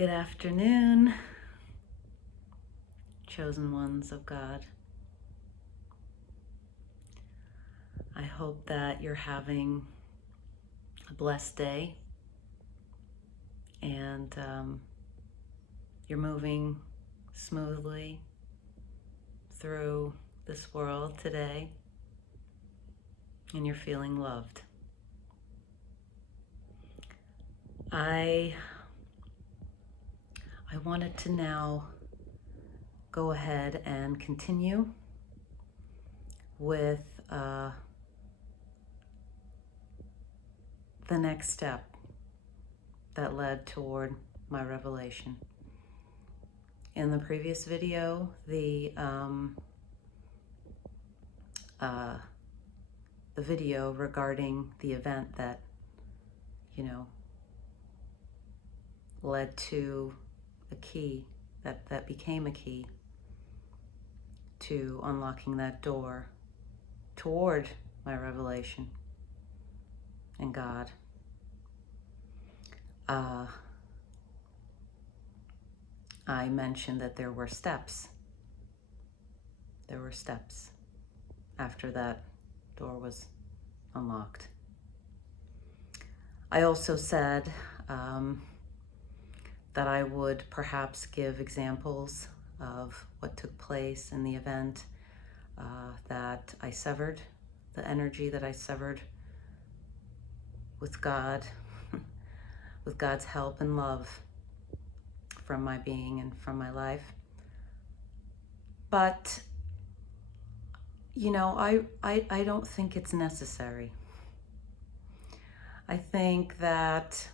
Good afternoon, chosen ones of God. I hope that you're having a blessed day and you're moving smoothly through this world today and you're feeling loved. I wanted to now go ahead and continue with the next step that led toward my revelation. In the previous video, the video regarding the event that, led to a key, that became a key to unlocking that door toward my revelation and God. I mentioned that there were steps. There were steps after that door was unlocked. I also said that I would perhaps give examples of what took place in the event that I severed, the energy that I severed with God, with God's help and love from my being and from my life. But, I don't think it's necessary. I think that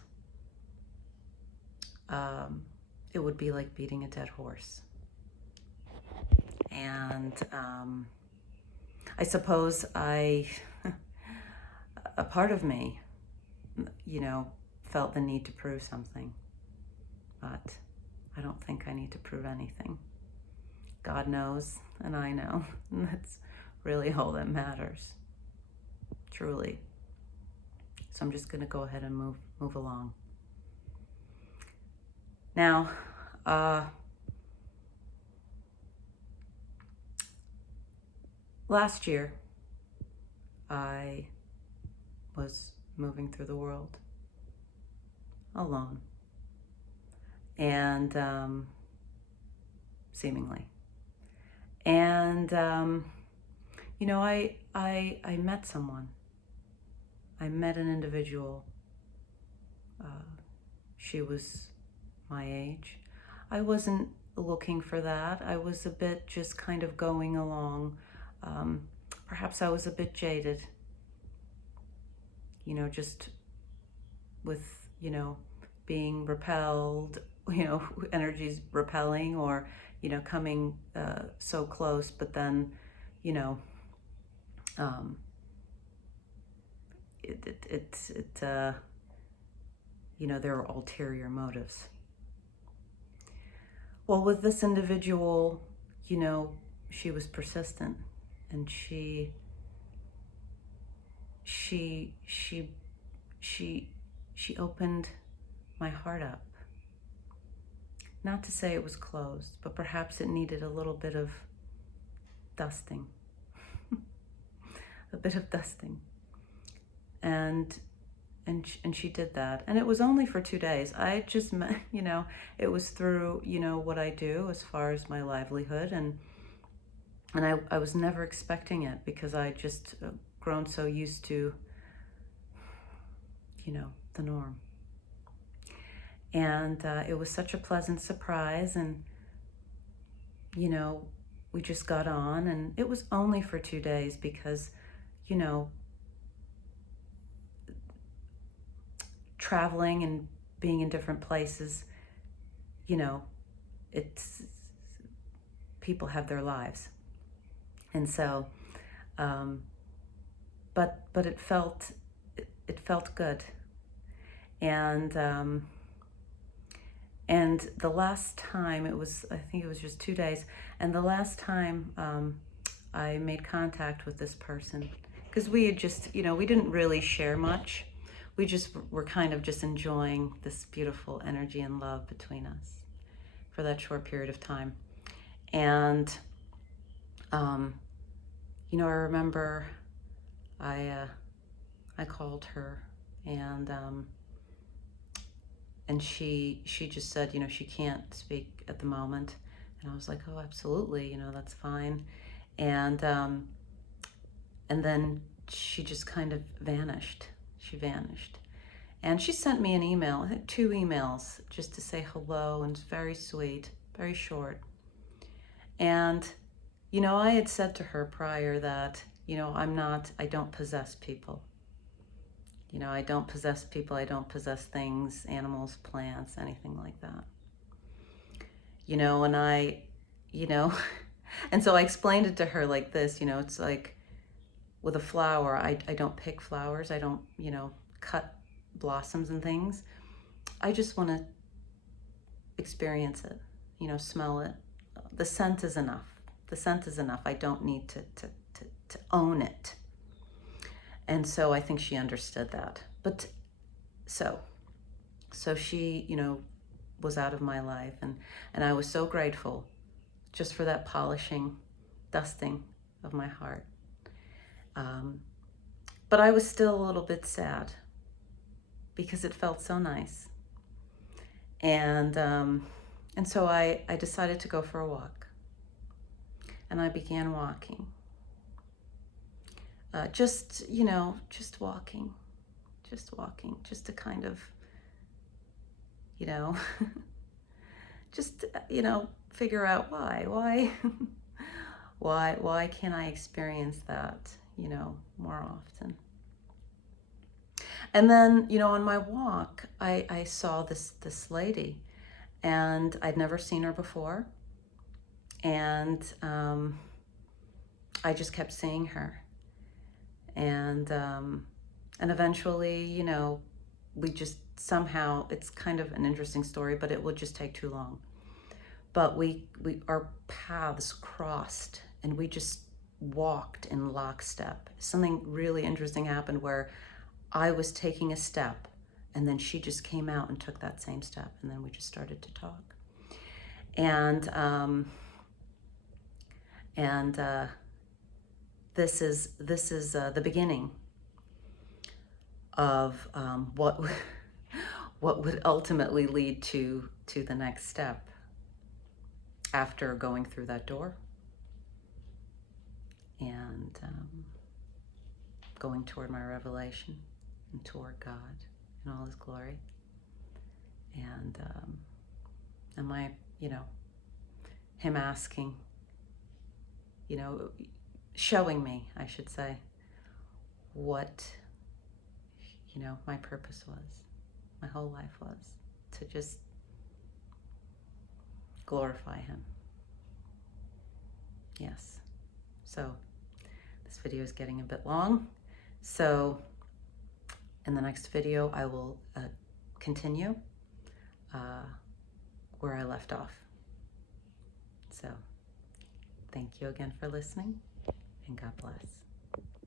it would be like beating a dead horse. And I suppose a part of me, felt the need to prove something. But I don't think I need to prove anything. God knows, and I know, and that's really all that matters, truly. So I'm just going to go ahead and move along. Now, last year, I was moving through the world alone, and seemingly, and I met someone. I met an individual. She was my age. I wasn't looking for that. I was a bit just kind of going along. Perhaps I was a bit jaded, just with, being repelled, energies repelling or, coming so close, but then, there are ulterior motives. Well, with this individual, she was persistent, and she opened my heart up. Not to say it was closed, but perhaps it needed a little bit of dusting. A bit of dusting. And she did that. And it was only for 2 days. I just met, it was through, what I do as far as my livelihood. And I was never expecting it because I just grown so used to, the norm. And it was such a pleasant surprise. And, we just got on. And it was only for 2 days because, traveling and being in different places, it's people have their lives, and so, but it felt good, and the last time I think it was just 2 days, and the last time I made contact with this person, because we had just, we didn't really share much. we just were kind of just enjoying this beautiful energy and love between us for that short period of time. And you know, I remember I called her, and she just said, you know, she can't speak at the moment. And I was like, oh, absolutely, you know, that's fine. And then she just kind of vanished. She vanished. And she sent me an email, I think 2 emails, just to say hello, and it's very sweet, very short. And, you know, I had said to her prior that, you know, I don't possess people. You know, I don't possess people, I don't possess things, animals, plants, anything like that. You know, and you know, and so I explained it to her like this, you know, it's like with a flower, I don't pick flowers, I don't, you know, cut blossoms and things. I just want to experience it, you know, smell it. The scent is enough. The scent is enough. I don't need to own it. And so I think she understood that. But so she, you know, was out of my life, and I was so grateful just for that polishing, dusting of my heart. But I was still a little bit sad because it felt so nice. And so I decided to go for a walk. And I began walking. Just, you know, just walking, just to kind of, you know, just, you know, figure out why can't I experience that, you know, more often. And then, you know, on my walk, I saw this lady, and I'd never seen her before. And I just kept seeing her. And eventually, you know, we just somehow, it's kind of an interesting story, but it would just take too long. But our paths crossed, and we just walked in lockstep. Something really interesting happened where I was taking a step, and then she just came out and took that same step, and then we just started to talk. And this is the beginning of what would ultimately lead to the next step after going through that door and going toward my revelation and toward God in all His glory, and my, you know, Him asking, you know, showing me, I should say, what, you know, my purpose was, my whole life was, to just glorify Him. Yes. So this video is getting a bit long. So in the next video, I will continue where I left off. So thank you again for listening, and God bless.